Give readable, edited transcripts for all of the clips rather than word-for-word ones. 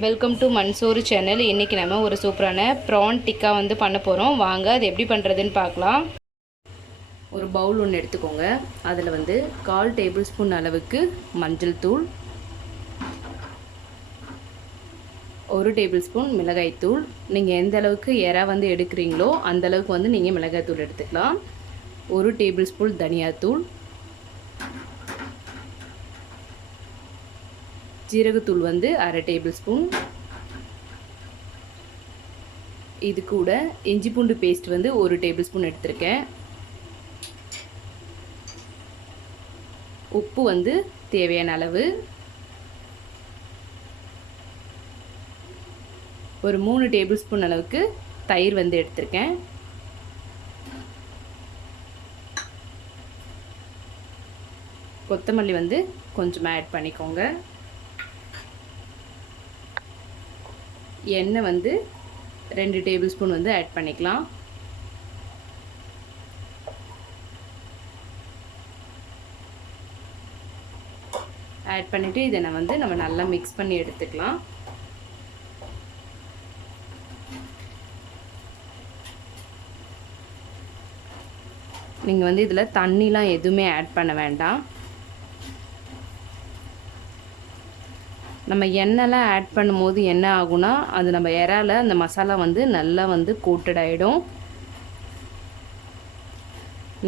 Welcome to Mansoor channel. இன்றைக்கி நம்ம ஒரு சூப்பரான ப்ரான் டிக்கா வந்து பண்ண போகிறோம். வாங்க அது எப்படி பண்ணுறதுன்னு பார்க்கலாம். ஒரு பவுல் ஒன்று எடுத்துக்கோங்க. அதில் வந்து 1/4 டேபிள் ஸ்பூன் அளவுக்கு மஞ்சள் தூள், 1 டேபிள் ஸ்பூன் மிளகாய்த்தூள். நீங்கள் எந்த அளவுக்கு எறா வந்து எடுக்கிறீங்களோ அந்த அளவுக்கு வந்து நீங்கள் மிளகாய்த்தூள் எடுத்துக்கலாம். 1 டேபிள் ஸ்பூன் தனியாத்தூள், ஜீரகத்தூள் வந்து 1/2 டேபிள் ஸ்பூன். இது கூட இஞ்சி பூண்டு பேஸ்ட் வந்து 1 டேபிள் ஸ்பூன் எடுத்திருக்கேன். உப்பு வந்து தேவையான அளவு. ஒரு 3 டேபிள் ஸ்பூன் அளவுக்கு தயிர் வந்து எடுத்திருக்கேன். கொத்தமல்லி வந்து கொஞ்சம் ஆட் பண்ணிக்கோங்க. எண்ணெய் வந்து 2 டேபிள் ஸ்பூன் வந்து ஆட் பண்ணிக்கலாம். ஆட் பண்ணிவிட்டு இதை நம்ம நல்லா மிக்ஸ் பண்ணி எடுத்துக்கலாம். நீங்கள் வந்து இதில் தண்ணிலாம் எதுவுமே ஆட் பண்ண வேண்டாம். நம்ம எண்ணெய்லாம் ஆட் பண்ணும்போது என்ன ஆகும்னா அது நம்ம இறால அந்த மசாலா வந்து நல்லா வந்து கோட்டட் ஆகிடும்.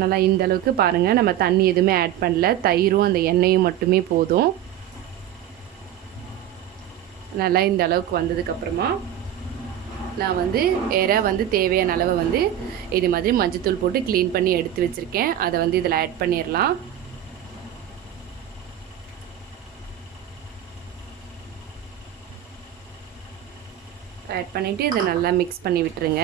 நல்லா இந்த அளவுக்கு பாருங்கள், நம்ம தண்ணி எதுவுமே ஆட் பண்ணல, தயிரும் அந்த எண்ணெயும் மட்டுமே போதும். நல்லா இந்த அளவுக்கு வந்ததுக்கப்புறமா நான் வந்து இறா வந்து தேவையான அளவை வந்து இது மாதிரி மஞ்சத்தூள் போட்டு க்ளீன் பண்ணி எடுத்து வச்சுருக்கேன். அதை வந்து இதில் ஆட் பண்ணிடலாம். ஆட் பண்ணிவிட்டு இதை நல்லா மிக்ஸ் பண்ணி விட்டுருங்க.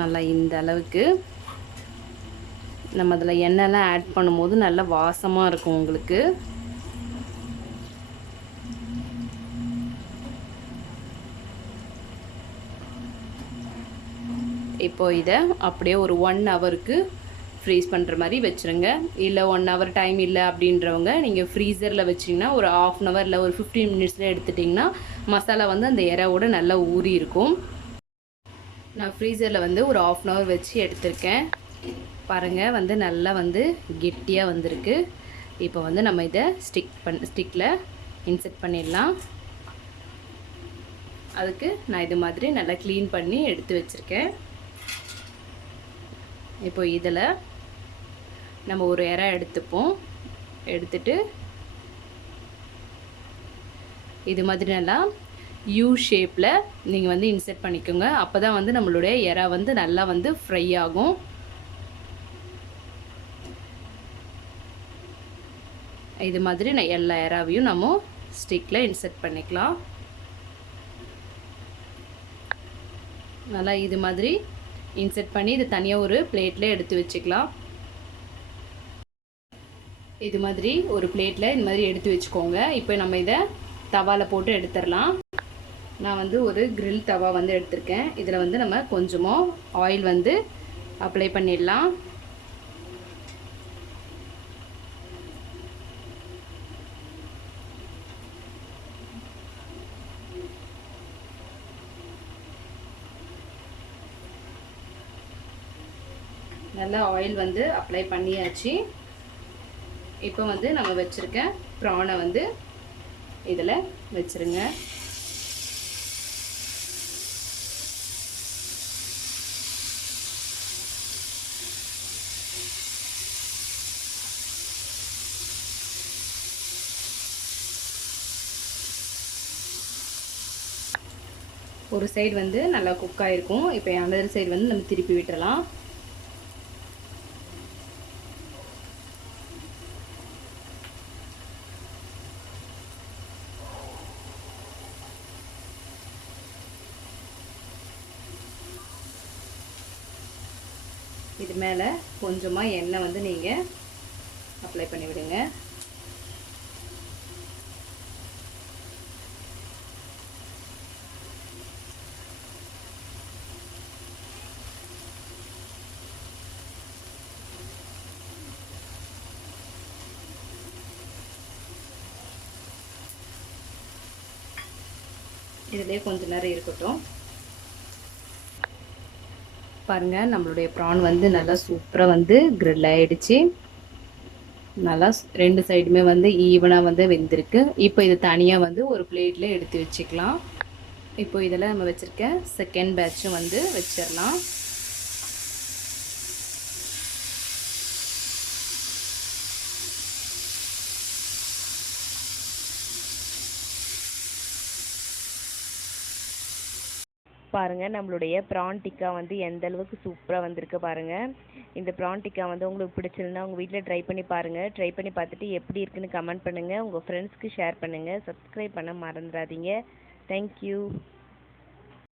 நல்லா இந்த அளவுக்கு நம்ம அதில் எண்ணெய்லாம் ஆட் பண்ணும்போது நல்லா வாசமாக இருக்கும் உங்களுக்கு. இப்போ இதை அப்படியே ஒரு 1 ஹவருக்கு ஃப்ரீஸ் பண்ணுற மாதிரி வச்சுருங்க. இல்லை 1 ஹவர் டைம் இல்லை அப்படின்றவங்க நீங்கள் ஃப்ரீசரில் வச்சிங்கன்னா ஒரு 1/2 ஹவர் இல்லை ஒரு 15 மினிட்ஸில் எடுத்துட்டிங்கன்னா மசாலா வந்து அந்த இறாவோட நல்லா ஊறி இருக்கும். நான் ஃப்ரீசரில் வந்து ஒரு 1/2 ஹவர் வச்சு எடுத்திருக்கேன். பாருங்கள் வந்து நல்லா வந்து கெட்டியாக வந்திருக்கு. இப்போ வந்து நம்ம இதை ஸ்டிக்கில் இன்செர்ட் பண்ணிடலாம். அதுக்கு நான் இது மாதிரி நல்லா க்ளீன் பண்ணி எடுத்து வச்சுருக்கேன். இப்போ இதில் நம்ம ஒரு இறா எடுத்துட்டு இது மாதிரி நல்லா யூ ஷேப்பில் நீங்கள் வந்து இன்செர்ட் பண்ணிக்கோங்க. அப்போ தான் வந்து நம்மளுடைய இறா வந்து நல்லா வந்து ஃப்ரை ஆகும். இது மாதிரி நான் எல்லா இறாவையும் நம்ம ஸ்டிக்கில் இன்செர்ட் பண்ணிக்கலாம். நல்லா இது மாதிரி இன்செர்ட் பண்ணி இது தனியாக ஒரு பிளேட்டில் எடுத்து வச்சுக்கலாம். இது மாதிரி ஒரு பிளேட்டில் இந்த மாதிரி எடுத்து வச்சுக்கோங்க. இப்போ நம்ம இதை தவாவில் போட்டு எடுத்துடலாம். நான் வந்து ஒரு கிரில் தவா வந்து எடுத்திருக்கேன். இதில் வந்து நம்ம கொஞ்சமாக ஆயில் வந்து அப்ளை பண்ணிடலாம். நல்லா ஆயில் வந்து அப்ளை பண்ணியாச்சு. இப்போ வந்து நம்ம வச்சுருக்க ப்ரானை வந்து இதில் வச்சுருங்க. ஒரு சைடு வந்து நல்லா குக் ஆகிருக்கும். இப்போ அனதர் சைடு வந்து நம்ம திருப்பி விட்டுறலாம். இது மேலே கொஞ்சமாக எண்ணெய் வந்து நீங்கள் அப்ளை பண்ணி விடுங்க. இதிலே கொஞ்ச நேரம் இருக்கட்டும். பாருங்கள், நம்மளுடைய ப்ரான் வந்து நல்லா சூப்பராக வந்து கிரில் ஆகிடுச்சு. நல்லா 2 சைடுமே வந்து ஈவனாக வந்து வெந்திருக்கு. இப்போ இது தனியாக வந்து ஒரு பிளேட்டில் எடுத்து வச்சுக்கலாம். இப்போ இதில் நம்ம வச்சுருக்க செகண்ட் பேட்சும் வந்து வச்சிடலாம். பாருங்கள், நம்மளுடைய ப்ரான் டிக்கா வந்து எந்த அளவுக்கு சூப்பராக வந்திருக்கு பாருங்கள். இந்த ப்ரான் டிக்கா வந்து உங்களுக்கு பிடிச்சிருந்தா உங்கள் வீட்டில் ட்ரை பண்ணி பாருங்கள். ட்ரை பண்ணி பார்த்துட்டு எப்படி இருக்குன்னு கமெண்ட் பண்ணுங்கள். உங்கள் ஃப்ரெண்ட்ஸ்க்கு ஷேர் பண்ணுங்கள். சப்ஸ்கிரைப் பண்ண மறந்துடாதீங்க. தேங்க்யூ.